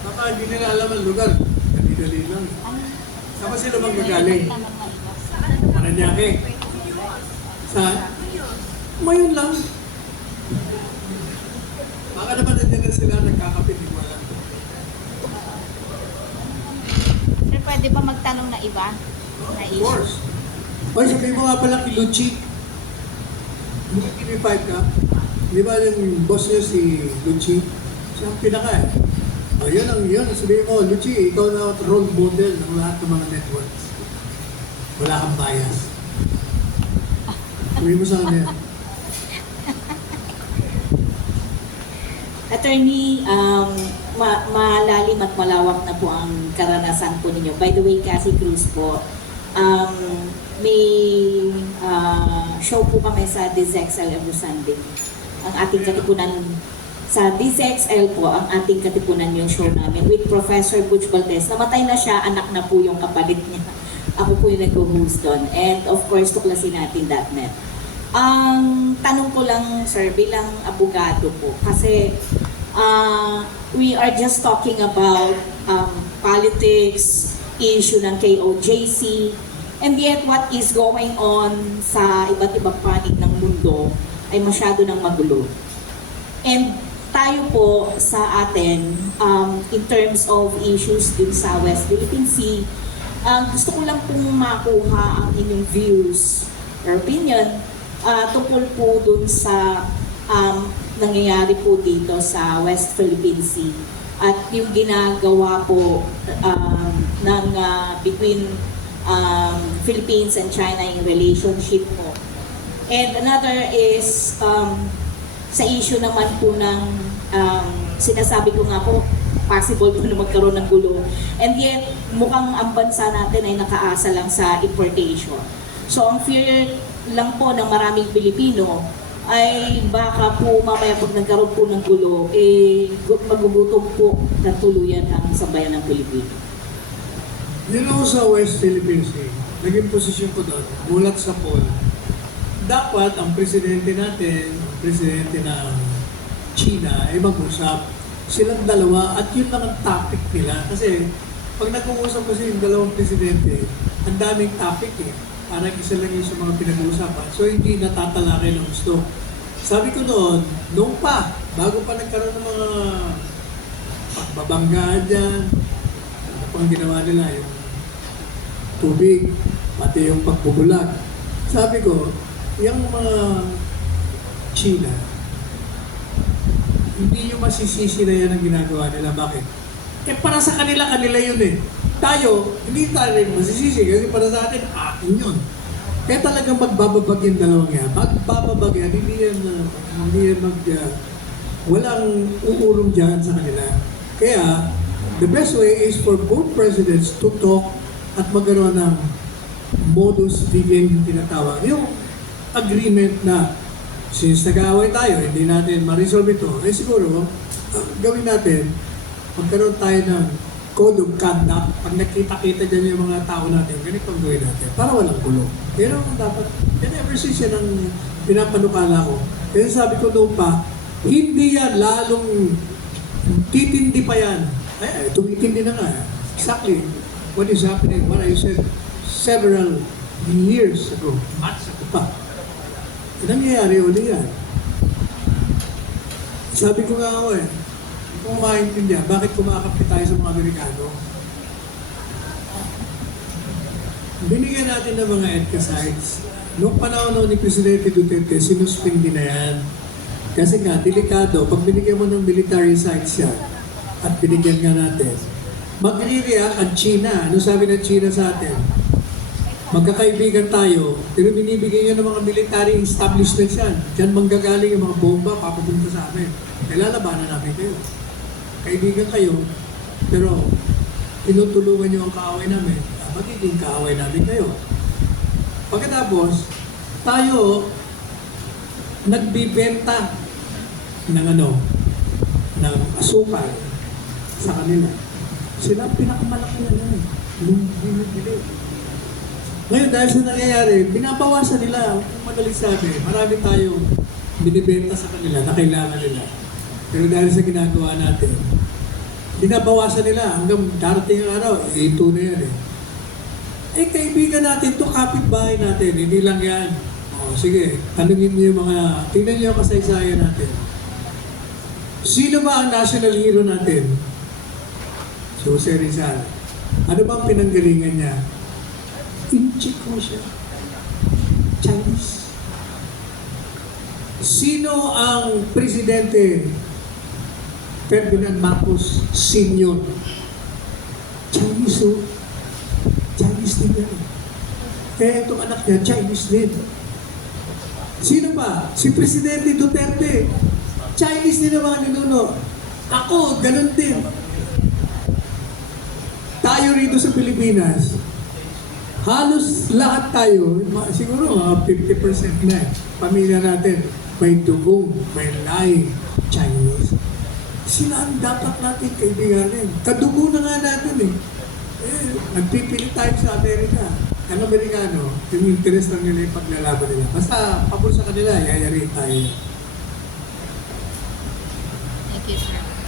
Baka hindi nila alam ang lugar. Dali-dali lang. Saan ba sila magagaling? Paranaque. Saan? Mayon lang. Baka naman nandiyan na sila nagkakapit. Hindi ko alam. Sir, pwede ba magtanong na iba? Na Of issue? course. Oy, sabihin mo nga pala kay Luchi. Hindi TV5 ka. Di ba yung boss niya si Luchi? Siya ang pinaka eh. O, yun. Sabihin mo, Luchi, ikaw na role model ng lahat ng mga networks. Wala kang bias. Sabihin mo sa kanya. Attorney, malalim at malawak na po ang karanasan po ninyo. By the way, Cassie Cruz po, may show po kami sa DZXL every Sunday. Ang ating katipunan sa DZXL po, ang ating katipunan yung show namin with Professor Butch Valdez. Namatay na siya, anak na po yung kapalit niya. Ako po yung nag-host doon. And of course, tuklasinnatin.net. Ang tanong ko lang, sir, bilang abogado po, kasi we are just talking about politics, issue ng KOJC, and yet what is going on sa iba't ibang panig ng mundo ay masyado nang magulo. And tayo po sa atin, in terms of issues din sa West Philippine Sea, gusto ko lang pong makuha ang inyong views or opinion tungkol po dun sa nangyayari po dito sa West Philippine Sea at yung ginagawa po ng between Philippines and China in relationship po. And another is sa issue naman po ng sinasabi ko nga po, possible po na magkaroon ng gulo. And yet, mukhang ang bansa natin ay nakaasa lang sa importation. So ang fear lang po ng maraming Pilipino ay baka po mamaya pag nagkaroon po ng gulo, magugutom po ng tuluyan ang sambayan ng Pilipino. Yun ako sa West Philippine Sea. Naging posisyon ko doon, mulat sa poll. Dapat ang presidente natin, ang presidente ng China ay mag-usap. Silang dalawa at yun lang ang topic nila. Kasi pag nag-uusap kasi yung dalawang presidente, ang daming topic eh. Parang isa lang yung sa mga pinag-uusapan. So hindi natatalakay ng gusto. Sabi ko noon bago pa nagkaroon ng mga pagbabanggaan dyan, ano pang ginawa nila, yung tubig, pati yung pagbubulag. Sabi ko, yung mga China, hindi yung masisisi na yan ang ginagawa nila. Bakit? Eh para sa kanila yun eh. Tayo, hindi tayo rin masisisi kasi para sa atin, atin yun. Kaya talagang magbababag yung dalawang yan. Magbababag yan, hindi yan walang uurong dyan sa kanila. Kaya, the best way is for both presidents to talk at magkaroon ng modus vivendi yung tinatawag. Yung agreement na since nag-aaway tayo, hindi natin ma-resolve ito, eh siguro, gawin natin, magkaroon tayo ng code of conduct. Pag nakita-kita dyan yung mga tao natin, ganito ang gawin natin, para walang gulo. Pero dapat, yan ever since yan ang pinapanukala ko. Kasi sabi ko doon pa, hindi yan lalong titindi pa yan. Ay, tumitindi na nga. Exactly what is happening, what I said several years ago, months ago pa. Nangyayari ulit yan. Sabi ko nga ako kung maintindihan, bakit kumakapit tayo sa mga Amerikano? Binigyan natin ng mga EDCA sites. Noong panahon ni Presidente Duterte, sinuspindi na yan. Kasi nga, delikado, pag binigyan mo ng military sites yan, at binigyan nga natin, magre-react ang China. Ano sabi ng China sa atin? Magkakaibigan tayo, pero binibigay nyo ng mga military establishments yan. Diyan manggagaling yung mga bomba, papapunta sa amin. Lalabanan namin kayo. Kaibigan kayo, pero tinutulungan nyo ang kaaway namin, magiging kaaway namin kayo. Pagkatapos, tayo nagbibenta ng ng asukal sa kanila. Sila ang pinakamalaki na yan. Yung binibili. Ngayon, dahil sa nangyayari, binabawasan nila. Kung madaling sabi, marami tayong binibenta sa kanila na kailangan nila. Pero dahil sa ginagawa natin, binabawasan nila hanggang darating ang araw, ito na yan eh. Eh, kaibigan natin to, kapitbahay natin, hindi lang yan. O, sige, tanungin niyo yung mga, tingnan niyo yung kasaysayan natin. Sino ba ang national hero natin? Si Jose Rizal. Ano bang pinanggalingan niya? Inchik ko siya. Chinese. Sino ang presidente? Ferdinand Marcos Sr. Chinese oh. Chinese din yan. Eh, itong anak niya, Chinese din. Sino pa? Si Presidente Duterte. Chinese din ang mga ninuno. Ako, ganun din. Tayo rito sa Pilipinas, halos lahat tayo, siguro mga 50% na, pamilya natin, may dugong, may lahi, Chinese. Sila ang dapat natin kaibiganin. Kadugo na nga natin eh. Nagpipili tayo sa Amerika. Ang Amerikano, yung interest lang nila yung paglalaban nila. Basta pabor sa kanila, yayari tayo. Thank you, sir.